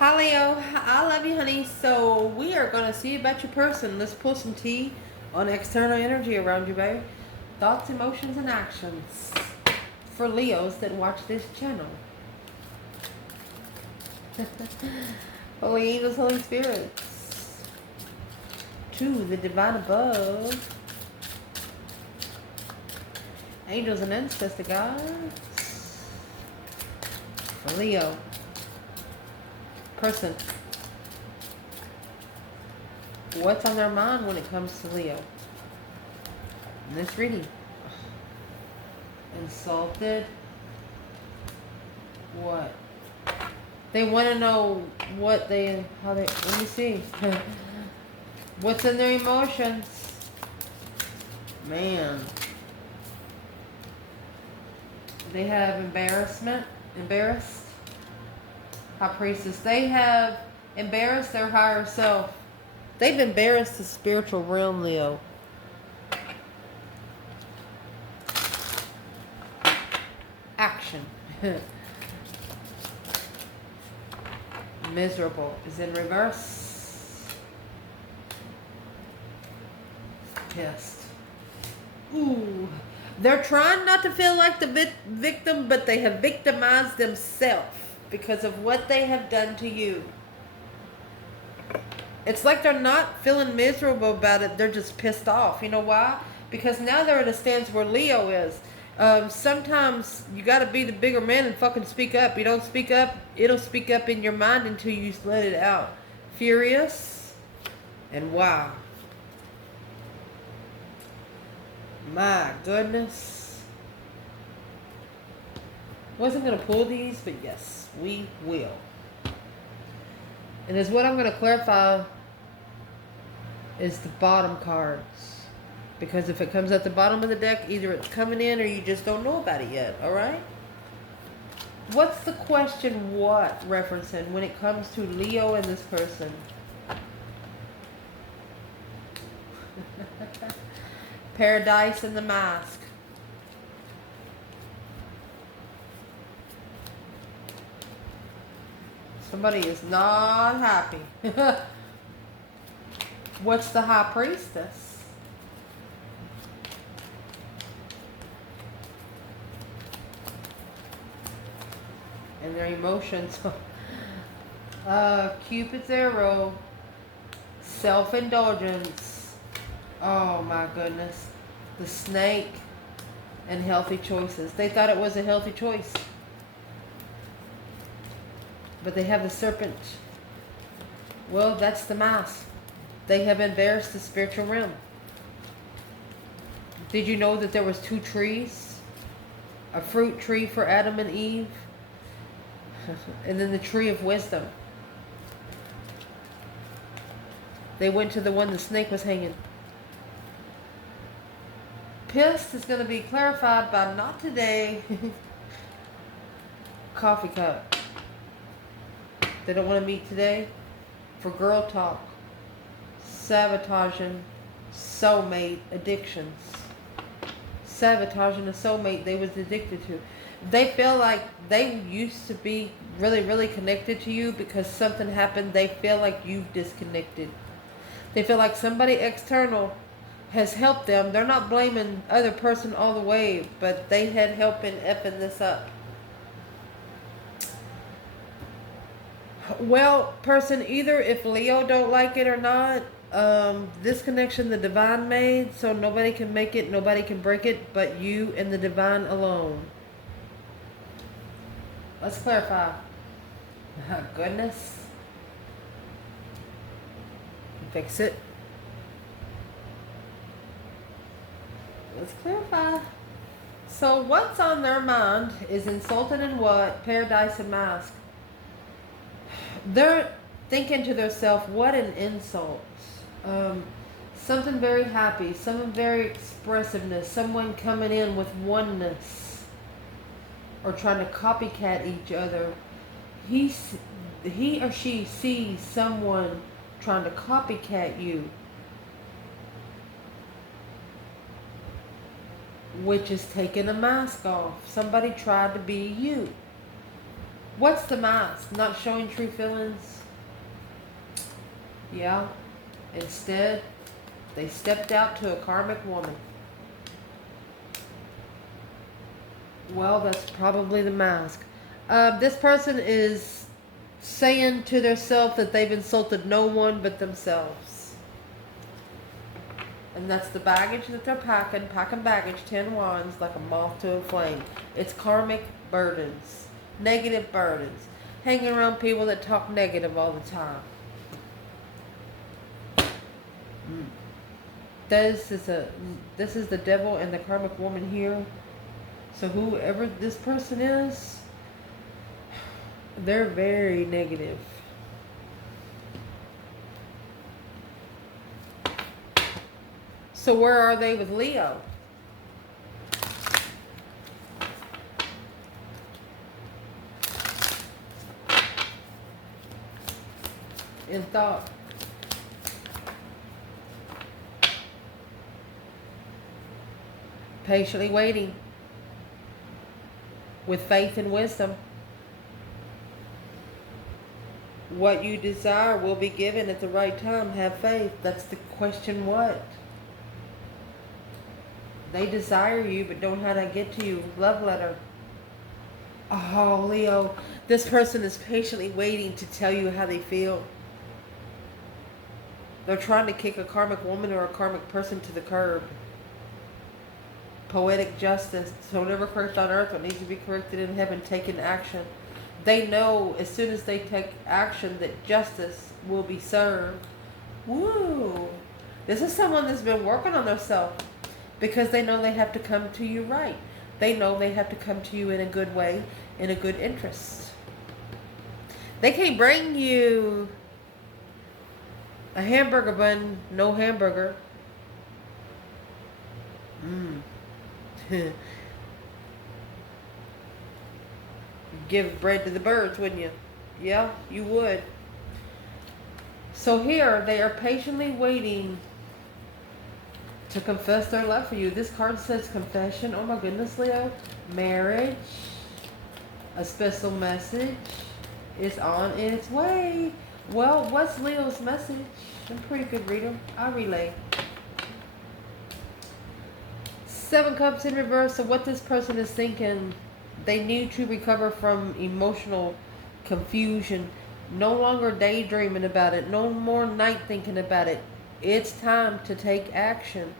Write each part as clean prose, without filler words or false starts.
Hi Leo, I love you, honey. So we are gonna see about your person. Let's pull some tea on external energy around you, baby. Thoughts, emotions, and actions for Leos that watch this channel. Holy angels, holy spirits, to the divine above, angels and ancestor gods for Leo person. What's on their mind when it comes to Leo? In this reading, insulted. What? They want to know how they, let me see. What's in their emotions? Man. They have embarrassed. High Priestess. They have embarrassed their higher self. They've embarrassed the spiritual realm, Leo. Action. Miserable is in reverse. Pissed. Ooh. They're trying not to feel like the victim, but they have victimized themselves because of what they have done to you. It's like they're not feeling miserable about it. They're just pissed off. You know why? Because now they're at a stance where Leo is. Sometimes you got to be the bigger man and fucking speak up. You don't speak up, it'll speak up in your mind until you let it out. Furious and wow. My goodness. Wasn't going to pull these, but yes, we will. And as what I'm going to clarify is the bottom cards. Because if it comes at the bottom of the deck, either it's coming in or you just don't know about it yet, alright? What's the question what referencing when it comes to Leo and this person? Paradise and the Mask. Somebody is not happy. What's the High Priestess? And their emotions. Cupid's arrow. Self-indulgence. Oh my goodness. The snake and healthy choices. They thought it was a healthy choice. But they have the serpent. Well, that's the mask. They have embarrassed the spiritual realm. Did you know that there was 2 trees? A fruit tree for Adam and Eve. And then the tree of wisdom. They went to the one the snake was hanging. Pissed is going to be clarified by not today. Coffee cup. They don't want to meet today for girl talk. Sabotaging soulmate addictions. Sabotaging a soulmate they was addicted to. They feel like they used to be really, really connected to you because something happened. They feel like you've disconnected. They feel like somebody external has helped them. They're not blaming other person all the way, but they had help in effing this up. Well, person, either if Leo don't like it or not, this connection the divine made, so nobody can make it, nobody can break it, but you and the divine alone. Let's clarify. Goodness. Fix it. Let's clarify. So what's on their mind is insulted and what? Paradise and Mask. They're thinking to themselves, what an insult. Something very happy, something very expressiveness, someone coming in with oneness or trying to copycat each other. He or she sees someone trying to copycat you, which is taking a mask off. Somebody tried to be you. What's the mask? Not showing true feelings? Yeah. Instead, they stepped out to a karmic woman. Well, that's probably the mask. This person is saying to themselves that they've insulted no one but themselves. And that's the baggage that they're packing baggage, 10 wands, like a moth to a flame. It's karmic burdens, negative burdens, hanging around people that talk negative all the time. This is the devil and the karmic woman here. So whoever this person is, they're very negative. So where are they with Leo? In thought. Patiently waiting. With faith and wisdom. What you desire will be given at the right time. Have faith. That's the question. What? They desire you but don't know how to get to you. Love letter. Oh, Leo. This person is patiently waiting to tell you how they feel. They're trying to kick a karmic woman or a karmic person to the curb. Poetic justice. So whatever correct on earth, what needs to be corrected in heaven, taking action. They know as soon as they take action that justice will be served. Woo! This is someone that's been working on themselves because they know they have to come to you right. They know they have to come to you in a good way, in a good interest. They can't bring you a hamburger bun, no hamburger. Give bread to the birds, wouldn't you? Yeah, you would. So here, they are patiently waiting to confess their love for you. This card says confession. Oh my goodness, Leo. Marriage. A special message is on its way. Well, what's Leo's message? I'm a pretty good reader. I'll relay. 7 Cups in reverse. So what this person is thinking, they need to recover from emotional confusion. No longer daydreaming about it. No more night thinking about it. It's time to take action.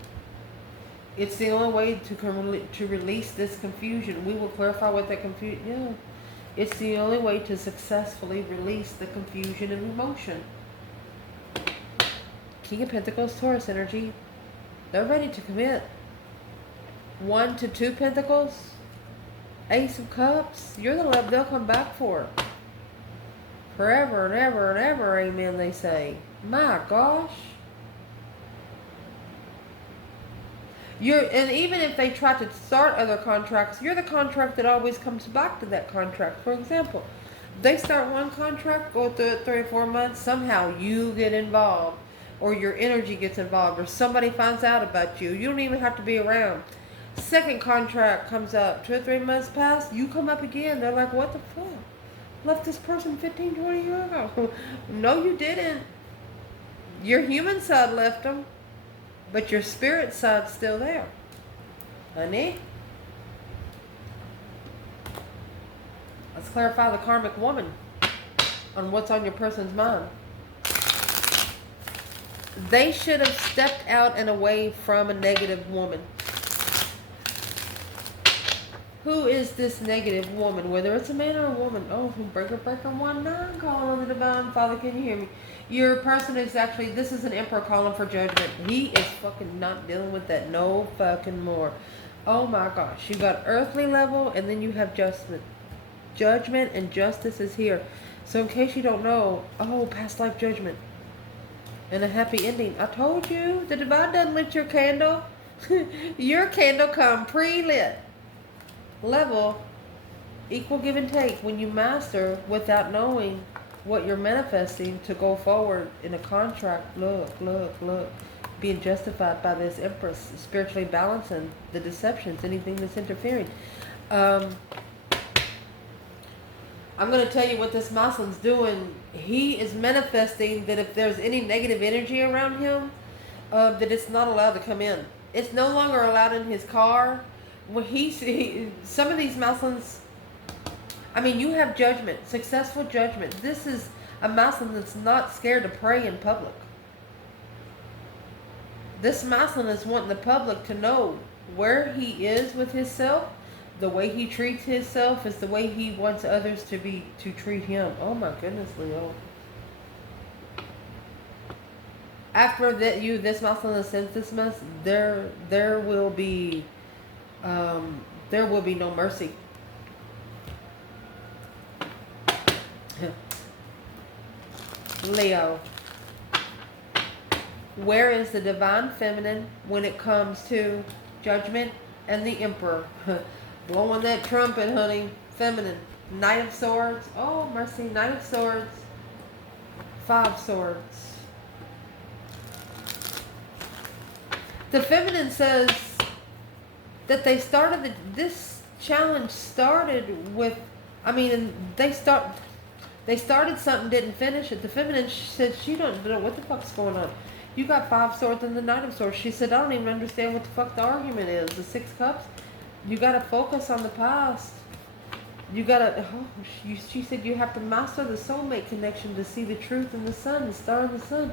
It's the only way to release this confusion. We will clarify what that confusion. Yeah, it's the only way to successfully release the confusion and emotion. King of Pentacles, Taurus energy. They're ready to commit. 1 to 2 Pentacles. Ace of Cups. You're the love they'll come back for. Forever and ever and ever, amen, they say. My gosh. And even if they try to start other contracts, you're the contract that always comes back to that contract. For example, they start one contract, go through it 3 or 4 months, somehow you get involved, or your energy gets involved, or somebody finds out about you. You don't even have to be around. Second contract comes up, 2 or 3 months pass, you come up again. They're like, what the fuck? Left this person 15, 20 years ago. No, you didn't. Your human side left them, but your spirit side's still there. Honey? Let's clarify the karmic woman on what's on your person's mind. They should have stepped out and away from a negative woman. Who is this negative woman? Whether it's a man or a woman. Oh, breaker, 1-9, calling on the divine. Father, can you hear me? Your person is actually, this is an emperor calling for judgment. He is fucking not dealing with that no fucking more. Oh my gosh. You got earthly level and then you have judgment. Judgment and justice is here. So in case you don't know, oh, past life judgment. And a happy ending. I told you, the divine doesn't lit your candle. Your candle come pre-lit. Level, equal give and take. When you master without knowing what you're manifesting to go forward in a contract, look, being justified by this Empress, spiritually balancing the deceptions, anything that's interfering. I I'm going to tell you what this masculine's doing. He is manifesting that if there's any negative energy around him, that it's not allowed to come in. It's no longer allowed in his car. When some of these masculines, I mean, you have judgment, successful judgment. This is a masculine that's not scared to pray in public. This masculine is wanting the public to know where he is with himself. The way he treats himself is the way he wants others to treat him. Oh my goodness, Leo. After that, this masculine sends this mess, there will be no mercy. Leo, where is the divine feminine when it comes to judgment and the emperor? Blowing that trumpet, honey. Feminine. Knight of Swords. Oh, mercy. Knight of Swords. 5 Swords. The feminine says that this challenge started with, I mean, they started something, didn't finish it. The feminine said she don't know what the fuck's going on. You got 5 Swords and the Knight of Swords. She said, I don't even understand what the fuck the argument is. The 6 Cups. You got to focus on the past. You got to, she said you have to master the soulmate connection to see the truth in the sun, the star in the sun.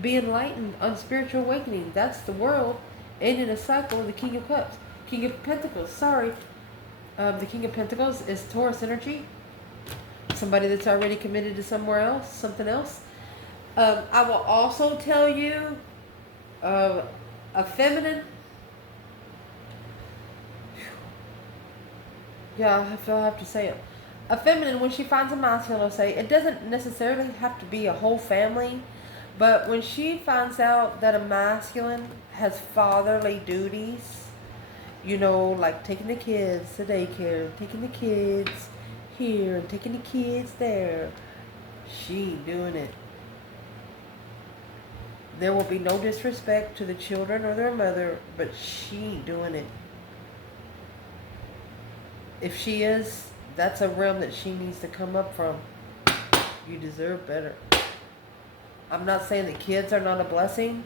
Be enlightened on spiritual awakening. That's the world. Ending a cycle of the King of Cups. King of Pentacles, sorry. The King of Pentacles is Taurus energy. Somebody that's already committed to somewhere else, something else. I will also tell you, a feminine, yeah, I feel I have to say it. A feminine, when she finds a masculine, will say, it doesn't necessarily have to be a whole family, but when she finds out that a masculine has fatherly duties, you know, like taking the kids to daycare, taking the kids here, and taking the kids there, she ain't doing it. There will be no disrespect to the children or their mother, but she ain't doing it. If she is, that's a realm that she needs to come up from. You deserve better. I'm not saying that kids are not a blessing,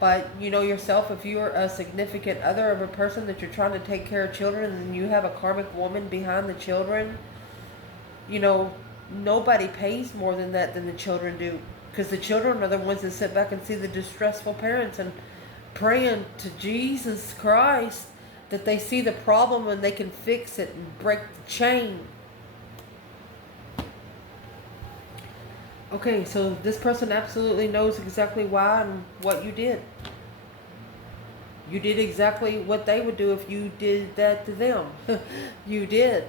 but you know yourself, if you're a significant other of a person that you're trying to take care of children and you have a karmic woman behind the children, you know, nobody pays more than that than the children do. Because the children are the ones that sit back and see the distressful parents and praying to Jesus Christ that they see the problem and they can fix it and break the chain. Okay, so this person absolutely knows exactly why and what you did. You did exactly what they would do if you did that to them. You did.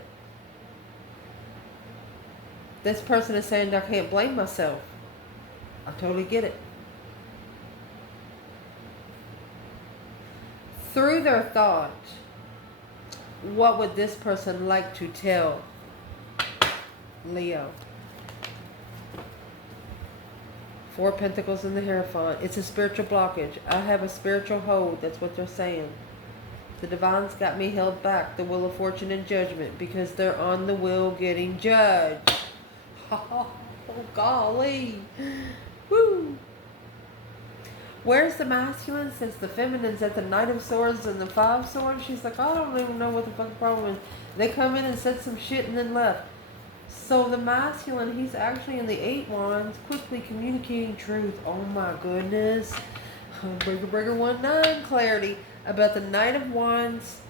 This person is saying, I can't blame myself. I totally get it. Through their thought, what would this person like to tell Leo? 4 Pentacles in the Hierophant. It's a spiritual blockage. I have a spiritual hold. That's what they're saying. The Divine's got me held back. The Wheel of Fortune and Judgment. Because they're on the wheel getting judged. Oh, golly. Woo. Where's the masculine? Since the feminine's at the Knight of Swords and the 5 Swords, she's like, I don't even know what the fuck the problem is. They come in and said some shit and then left. So the masculine, he's actually in the 8 Wands, quickly communicating truth. Oh my goodness. Breaker 1-9 clarity about the Knight of Wands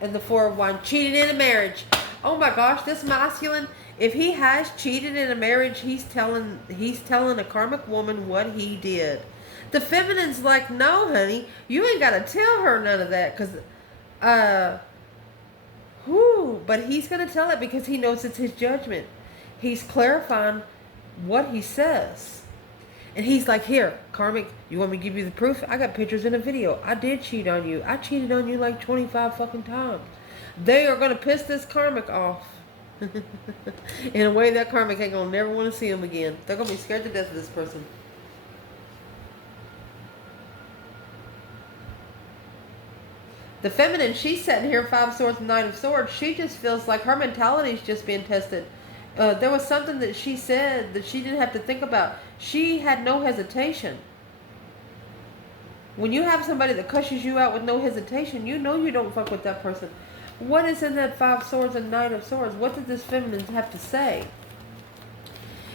and the 4 of Wands. Cheating in a marriage. Oh my gosh, this masculine, if he has cheated in a marriage, he's telling a karmic woman what he did. The feminine's like, no, honey, you ain't got to tell her none of that. But he's going to tell it because he knows it's his judgment. He's clarifying what he says. And he's like, here, karmic, you want me to give you the proof? I got pictures and a video. I did cheat on you. I cheated on you like 25 fucking times. They are going to piss this karmic off. In a way that karmic ain't going to never want to see him again. They're going to be scared to death of this person. The feminine, she's sitting here, 5 of Swords and 9 of Swords. She just feels like her mentality is just being tested. There was something that she said that she didn't have to think about. She had no hesitation. When you have somebody that cusses you out with no hesitation, you know you don't fuck with that person. What is in that 5 of Swords and 9 of Swords? What did this feminine have to say?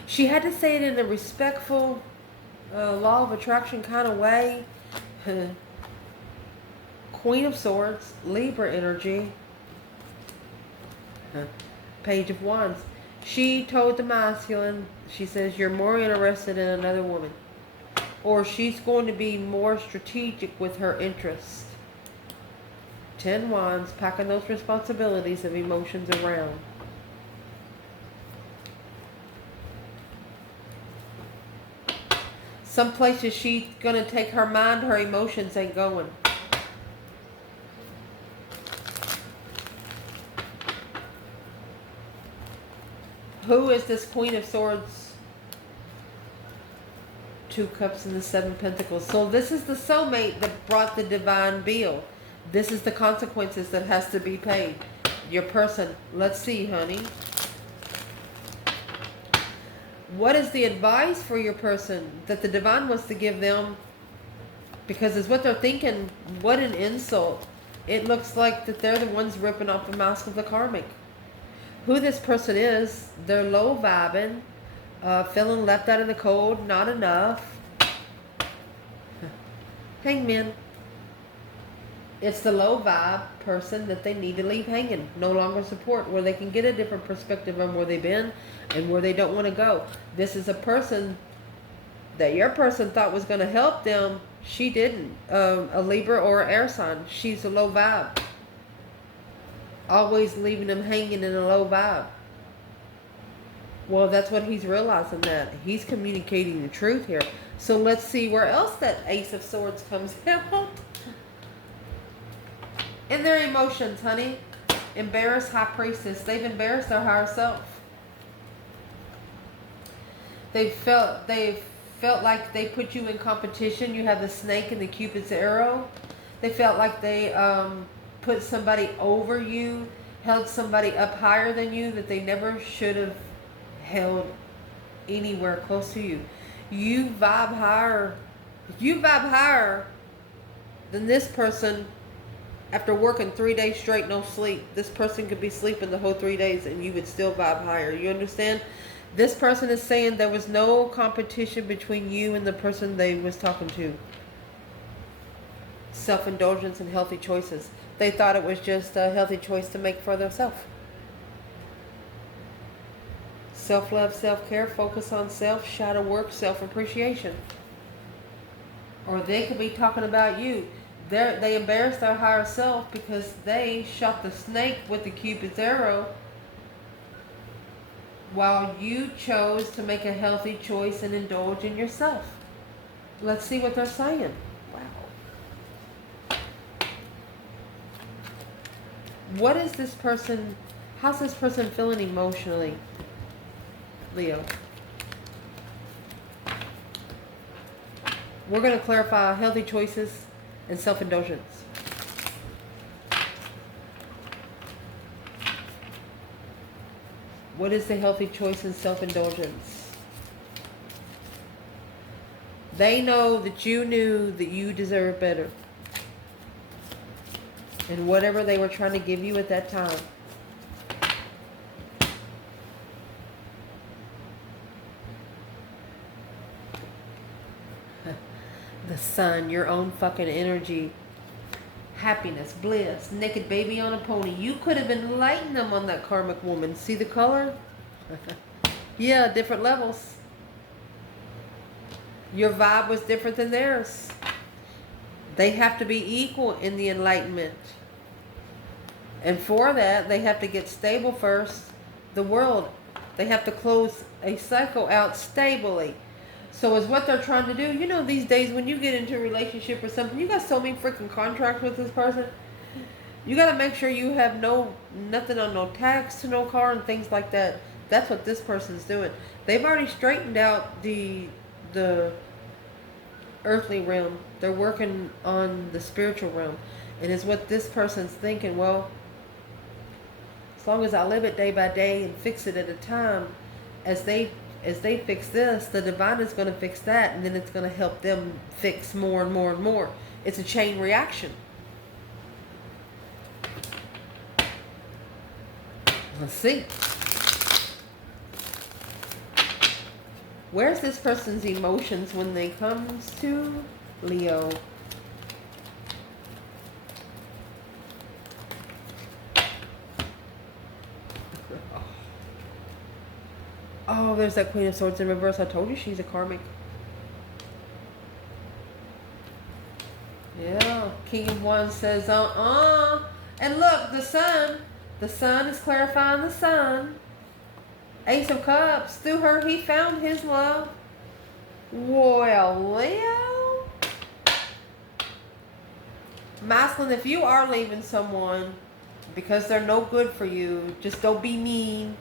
She had to say it in a respectful, law of attraction kind of way. Queen of Swords, Libra energy. Page of Wands. She told the masculine, she says, you're more interested in another woman. Or she's going to be more strategic with her interests. 10 Wands, packing those responsibilities of emotions around. Some places she's going to take her mind, her emotions ain't going. Who is this Queen of Swords? 2 Cups and the 7 Pentacles. So this is the soulmate that brought the divine bill. This is the consequences that has to be paid. Your person. Let's see, honey. What is the advice for your person that the divine wants to give them? Because it's what they're thinking. What an insult. It looks like that they're the ones ripping off the mask of the karmic. Who this person is, they're low vibing, feeling left out in the cold, not enough. Hangman. It's the low vibe person that they need to leave hanging. No longer support, where they can get a different perspective on where they've been and where they don't want to go. This is a person that your person thought was going to help them. She didn't. A Libra or an air sign. She's a low vibe. Always leaving them hanging in a low vibe. Well, that's what he's realizing, that he's communicating the truth here. So let's see where else that Ace of Swords comes out. In their emotions, honey. Embarrassed High Priestess. They've embarrassed their higher self. They felt like they put you in competition. You have the snake and the Cupid's arrow. They felt like they put somebody over you, held somebody up higher than you that they never should have held anywhere close to you. You vibe higher. If you vibe higher than this person, after working 3 days straight, no sleep, this person could be sleeping the whole 3 days and you would still vibe higher. You understand? This person is saying there was no competition between you and the person they was talking to. Self-indulgence and healthy choices. They thought it was just a healthy choice to make for themselves. Self-love, self-care, focus on self, shadow work, self-appreciation. Or they could be talking about you. They embarrassed their higher self because they shot the snake with the Cupid's arrow while you chose to make a healthy choice and indulge in yourself. Let's see what they're saying. Wow. What is this person, how's this person feeling emotionally, Leo? We're going to clarify healthy choices and self-indulgence. What is the healthy choice and self-indulgence? They know that you knew that you deserve better. And whatever they were trying to give you at that time. The sun, your own fucking energy. Happiness, bliss, naked baby on a pony. You could have been lighting them on that karmic woman. See the color? Yeah, different levels. Your vibe was different than theirs. They have to be equal in the enlightenment. And for that, they have to get stable first. The world, they have to close a cycle out stably. So is what they're trying to do. You know, these days when you get into a relationship or something, you got so many freaking contracts with this person. You got to make sure you have nothing on no tax to no car and things like that. That's what this person's doing. They've already straightened out the earthly realm. They're working on the spiritual realm. And it's what this person's thinking. Well, as long as I live it day by day and fix it at a time, as they fix this, the divine is going to fix that, and then it's going to help them fix more and more and more. It's a chain reaction. Let's see. Where's this person's emotions when they comes to Leo? Oh, there's that Queen of Swords in reverse. I told you she's a karmic. Yeah. King of Wands says, And look, the sun. The sun is clarifying the sun. Ace of Cups. Through her, he found his love. Well, Leo. Masculine, if you are leaving someone because they're no good for you, just don't be mean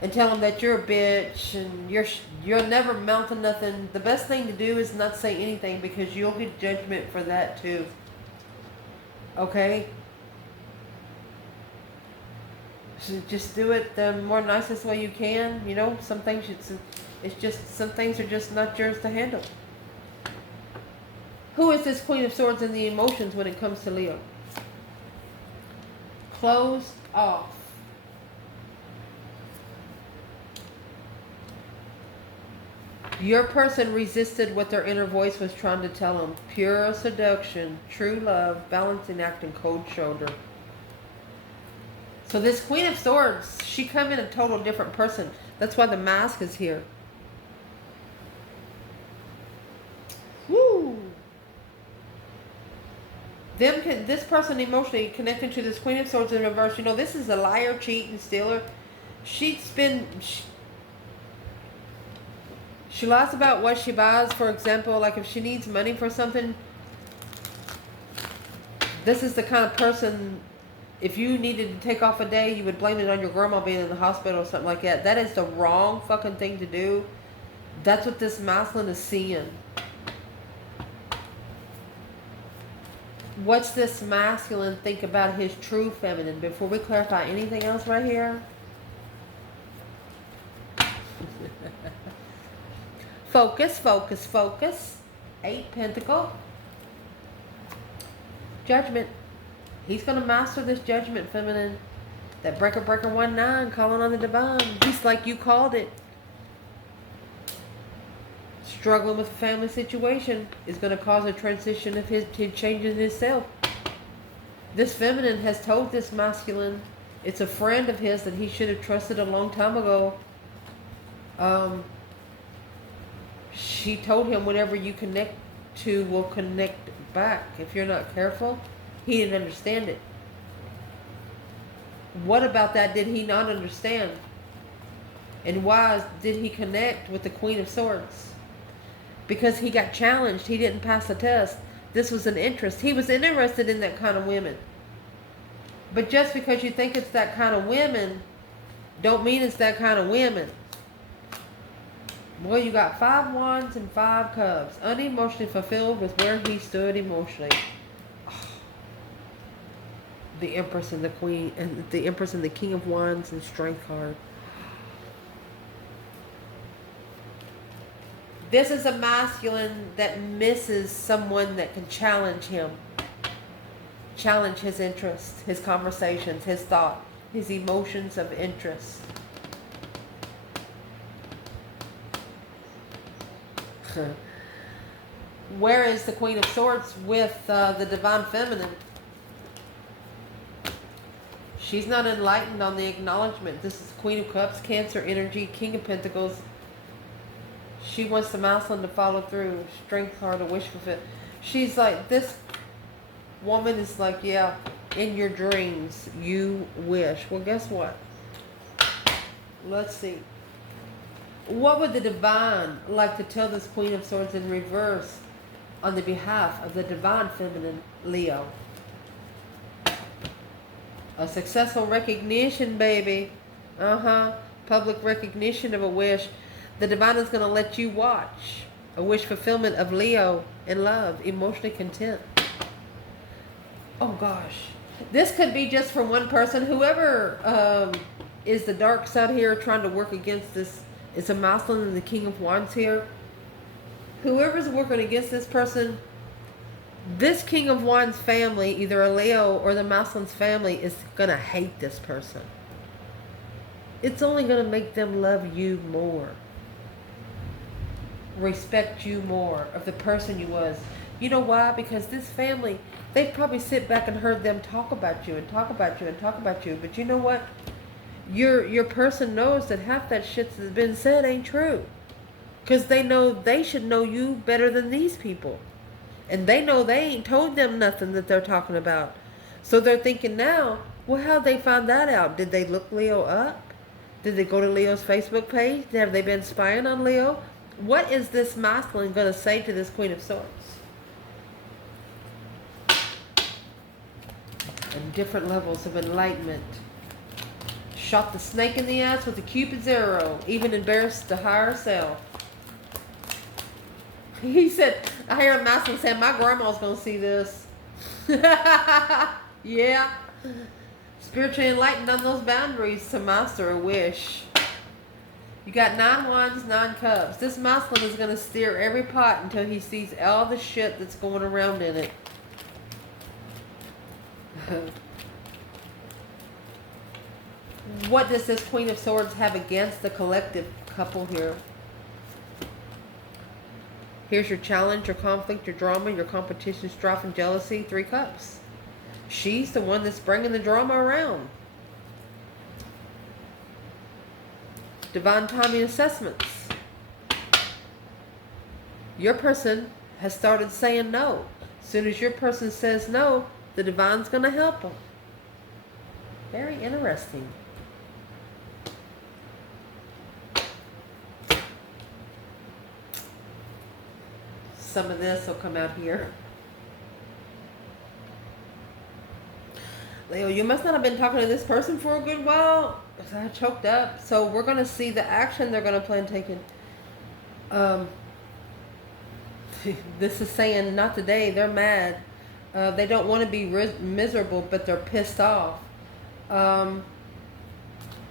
and tell them that you're a bitch and you're never mounting nothing. The best thing to do is not say anything, because you'll get judgment for that too. Okay? So just do it the more nicest way you can. You know, some things some things are just not yours to handle. Who is this Queen of Swords in the emotions when it comes to Leo? Closed off. Your person resisted what their inner voice was trying to tell them. Pure seduction, true love, balancing act, and cold shoulder. So this Queen of Swords, she come in a total different person. That's why the mask is here. Woo! This person emotionally connected to this Queen of Swords in reverse. You know, this is a liar, cheat, and stealer. She lies about what she buys. For example, like if she needs money for something, this is the kind of person, if you needed to take off a day, you would blame it on your grandma being in the hospital or something like that. That is the wrong fucking thing to do. That's what this masculine is seeing. What's this masculine think about his true feminine? Before we clarify anything else right here. Focus, focus, focus. 8 Pentacle. Judgment. He's going to master this judgment, feminine. That breaker, breaker 1-9, calling on the divine. Just like you called it. Struggling with a family situation is going to cause a transition of his changing himself. This feminine has told this masculine, it's a friend of his that he should have trusted a long time ago. She told him whatever you connect to will connect back. If you're not careful, he didn't understand it. What about that did he not understand? And why did he connect with the Queen of Swords? Because he got challenged. He didn't pass the test. This was an interest. He was interested in that kind of women. But just because you think it's that kind of women, don't mean it's that kind of women. Well, you got 5 Wands and 5 Cups. Unemotionally fulfilled with where he stood emotionally. Oh. The Empress and the Queen, and the Empress and the King of Wands and Strength card. This is a masculine that misses someone that can challenge him. Challenge his interest, his conversations, his thought, his emotions of interest. Where is the Queen of Swords with the Divine Feminine? She's not enlightened on the acknowledgement. This is Queen of Cups, Cancer energy, King of Pentacles. She wants the masculine to follow through. Strength card, a wish fulfilled. She's like, this woman is like, yeah, in your dreams, you wish. Well, guess what? Let's see. What would the divine like to tell this Queen of Swords in reverse on the behalf of the Divine Feminine, Leo? A successful recognition, baby. Public recognition of a wish. The divine is going to let you watch a wish fulfillment of Leo in love, emotionally content. Oh gosh. This could be just for one person. Whoever is the dark side here trying to work against this. It's a masculine and the King of Wands here. Whoever's working against this person, this King of Wands family, either a Leo or the masculine's family, is going to hate this person. It's only going to make them love you more. Respect you more of the person you was. You know why? Because this family, they probably sit back and heard them talk about you and talk about you and talk about you. But you know what? Your person knows that half that shit that's been said ain't true. Because they know they should know you better than these people. And they know they ain't told them nothing that they're talking about. So they're thinking now, well, how'd they find that out? Did they look Leo up? Did they go to Leo's Facebook page? Have they been spying on Leo? What is this masculine going to say to this Queen of Swords? And different levels of enlightenment. Shot the snake in the ass with a Cupid's arrow. Even embarrassed the higher self. He said, I hear a masculine say, my grandma's going to see this. Yeah. Spiritually enlightened on those boundaries to master a wish. You got 9 wands, 9 cups. This masculine is going to steer every pot until he sees all the shit that's going around in it. What does this Queen of Swords have against the collective couple here? Here's your challenge, your conflict, your drama, your competition, strife, and jealousy. 3 cups. She's the one that's bringing the drama around. Divine timing assessments. Your person has started saying no. As soon as your person says no, the divine's going to help them. Very interesting. Some of this will come out here. Leo, you must not have been talking to this person for a good while. I choked up. So we're going to see the action they're going to plan taking. This is saying not today. They're mad. They don't want to be miserable, but they're pissed off.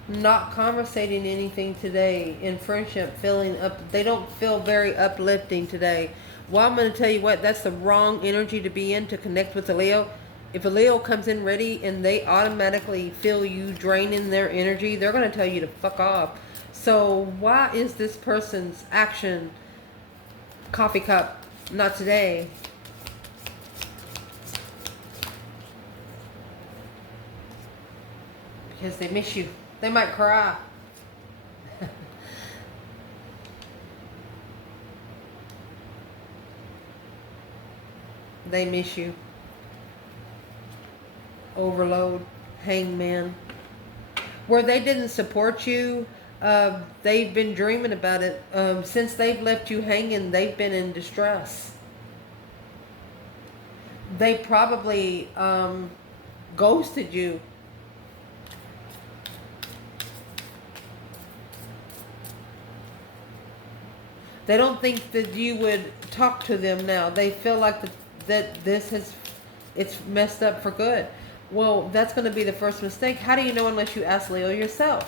Not conversating anything today in friendship, feeling up. They don't feel very uplifting today. Well, I'm going to tell you what, that's the wrong energy to be in to connect with a Leo. If a Leo comes in ready and they automatically feel you draining their energy, they're going to tell you to fuck off. So why is this person's action, coffee cup, not today? Because they miss you. They might cry. They miss you. Overload, hangman. Where they didn't support you, they've been dreaming about it. Since they've left you hanging, they've been in distress. They probably ghosted you. They don't think that you would talk to them now. They feel like that it's messed up for good. Well, that's going to be the first mistake. How do you know unless you ask Leo yourself?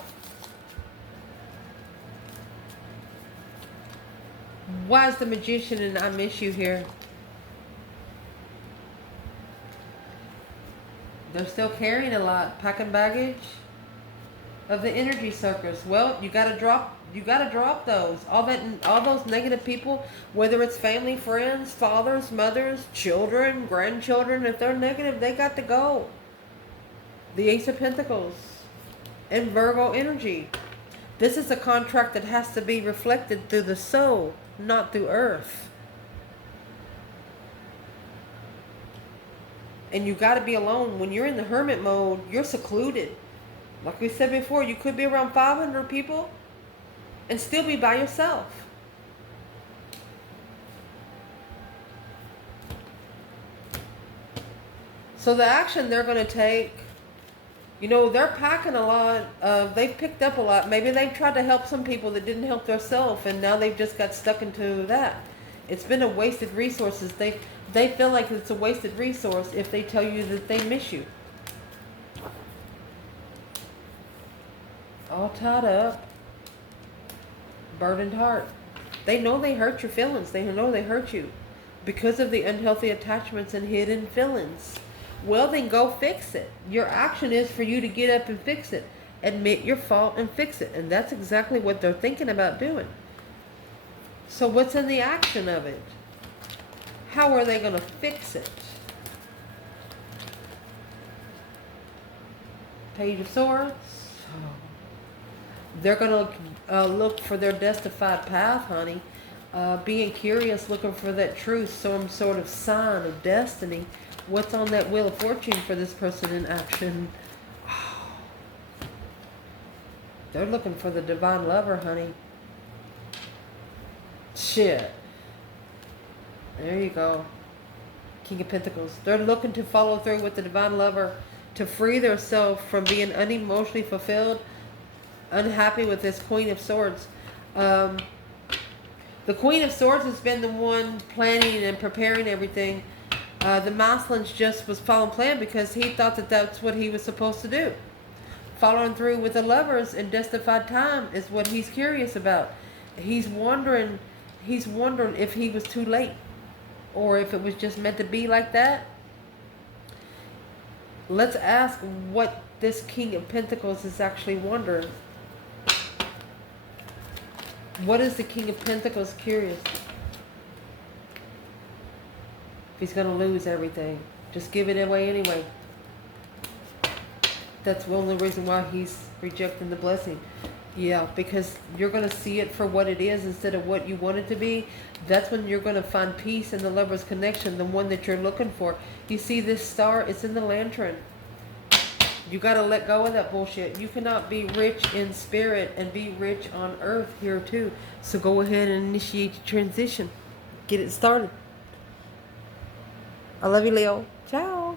Why is the Magician and I miss you here? They're still carrying a lot, packing baggage of the energy circus. Well, you got to drop those. All those negative people, whether it's family, friends, fathers, mothers, children, grandchildren, if they're negative, they got to go. The Ace of Pentacles and Virgo energy. This is a contract that has to be reflected through the soul, not through earth. And you got to be alone. When you're in the hermit mode, you're secluded. Like we said before, you could be around 500 people and still be by yourself. So the action they're going to take, you know, they're packing a lot. They've picked up a lot. Maybe they've tried to help some people that didn't help themselves, and now they've just got stuck into that. It's been a wasted resources. They feel like it's a wasted resource if they tell you that they miss you. All tied up, burdened heart. They know they hurt your feelings. They know they hurt you because of the unhealthy attachments and hidden feelings. Well, then go fix it. Your action is for you to get up and fix it. Admit your fault and fix it. And that's exactly what they're thinking about doing. So what's in the action of it? How are they going to fix it? Page of Swords. They're going to look for their destined path, honey. Being curious, looking for that truth, some sort of sign of destiny. What's on that wheel of fortune for this person in action? They're looking for the divine lover, honey. Shit. There you go. King of Pentacles. They're looking to follow through with the divine lover to free themselves from being unemotionally fulfilled, unhappy with this Queen of Swords. The Queen of Swords has been the one planning and preparing everything. The masculine just was following plan because he thought that that's what he was supposed to do. Following through with the lovers in destined time is what he's curious about. He's wondering if he was too late or if it was just meant to be like that. Let's ask what this King of Pentacles is actually wondering. What is the King of Pentacles curious? If he's going to lose everything, just give it away anyway. That's the only reason why he's rejecting the blessing. Yeah, because you're going to see it for what it is instead of what you want it to be. That's when you're going to find peace in the lover's connection, the one that you're looking for. You see this star, it's in the lantern. You got to let go of that bullshit. You cannot be rich in spirit and be rich on earth here too. So go ahead and initiate your transition. Get it started. I love you, Leo. Ciao.